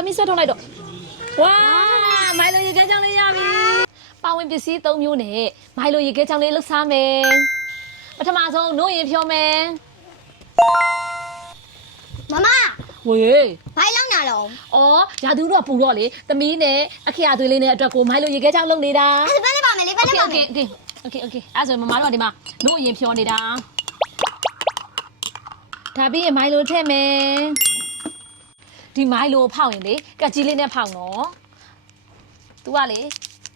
သမီးဆွဲထုတ်လိုက်တော့ဝါမိုင်လိုရေခဲချောင်းလေးရပြီပါဝင်ပစ္စည်း၃မျိုးနဲ့မိုင်လိုရေခဲချောင်းလေးလှုပ်ရှားမယ်ပထမဆုံးနို့ရင်ဖြောမယ်မမဝေးဘာလောက်ညာလုံးဩရာသူတို့ကပူတော့လေသမီးနဲ့အခရာသွေးလေးနဲ့အတွက်ကိုမိုင်လိုရေခဲချောင်းလုပ်နေတာအဲ့ဒါပဲပါမယ်လေပဲပါမယ်โอเคအဲ့ဆိုမမတို့ကဒီမှာနို့ရင်ဖြောနေတာဒါပြီးရင်မိုင်လိုထည့်မယ်ဒီမိုင်လိုဖောက်ရင်လေကက်ကြီးလေးနဲ့ဖောက်နော်။ तू ကလေ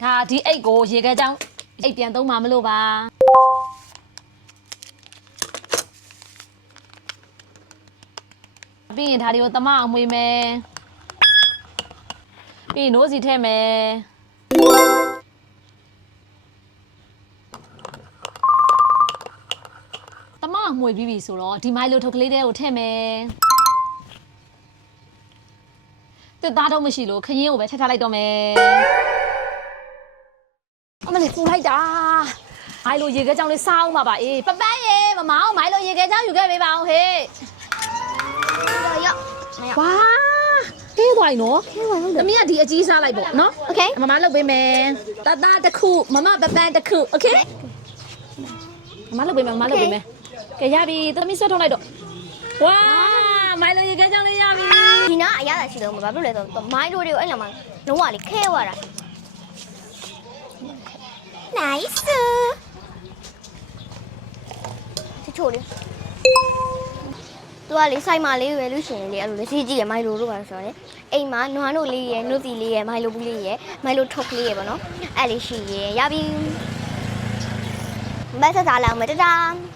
ဒါဒီအိတ်ကိုရေခဲချောင်းအိတ်ပြန်သုံးမှာမလို့ပါ။ပြီးရင်ဒါတွေကိုသမအောင်မွေးမယ်။ပြီးရင်နိုးစီထည့်မယ်။သမအောင်မွေးပြီးပြီဆိုတော့ဒီမိုင်လိုထုတ်ကလေးတွေကိုထည့်မယ်။တစ်သားတော့မရှိလို့ခရင်ကိုပဲထပ်ထားလိုက်တော့မယ်အမလေးပူလိုက်တာမိုင်လိုရေခဲချောင်းလေးစားအောင်ပါပါအေးပပန်းရေမမအောင်မိုင်လိုရေခဲချောင်းယူခဲ့ပေးပါအောင်ဟေးရောက်ဝါခဲသွားပြီနော်သမီးကဒီအကြီးစားလိုက်ပေါ့နော်โอเคမမလုပ်ပေးမယ်တသားတစ်ခုမမပပန်းတစ်ခုโอเคမမလုပ်ပေးမယ်ကဲရပြီသမီးဆွတ်ထုတ်လိုက်တော့ဝါမိုင်လိုရေခဲချောင်းလေးရပြီဒီနာအရသာရှိတော့ဘာဖြစ်လဲဆိုတော့မိုင်းတို့တွေကိုအဲ့လိုမှလုံးဝလေခဲသွားတာ nice ချိုးလေသူကလေစိုက်မလေးပဲလို့ရှိရင်လေအဲ့လိုလေစီးကြည့်ရမိုင်လိုတို့ပါဆိုတော့လေအိမ်မှာနွားတို့လေးရယ်နှုတ်တီလေးရယ်မိုင်လိုဘူးလေးရယ်မိုင်လိုထုတ်ကလေးရယ်ပေါ့နော်အဲ့လေးရှိရယ်ရပြီမဆက်စားလာအောင်မတတား